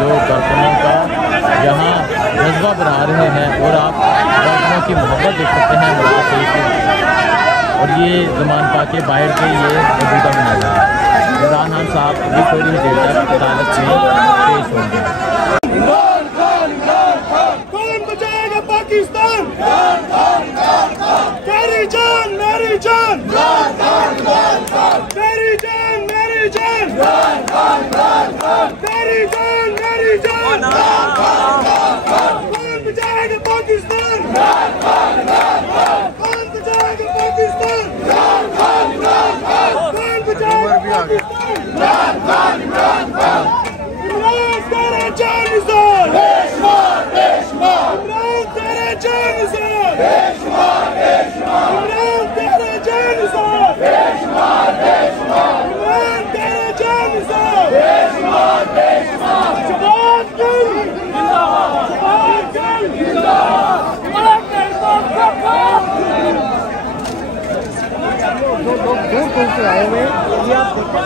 जो दर्शकों का यहाँ जज्बा बढ़ा रहे हैं और आप दर्शकों की मोहब्बत देख सकते हैं मुराद सईद की। और ये ज़मान पाक के बाहर के ये मौजूदा मनाज़र है। इमरान खान साहब अभी थोड़ी ही देर तक अदालत में पेश होंगे। कौन बचाएगा पाकिस्तान? तेरी जान मेरी जान, तेरी जान मेरी जान, तेरी जान मेरी जान। कौन बचाएगा पाकिस्तान? कौन बचाएगा पाकिस्तान? कौन बचाएगा पाकिस्तान? इमरान तेरा जानिसार, इमरान तेरा जानिसार, इमरान तेरा जानिसार, इमरान तेरा जानिसार। शबाब गिल जिंदाबाद, शबाब गिल जिंदाबाद। दूर से आए हुए ये आप देखो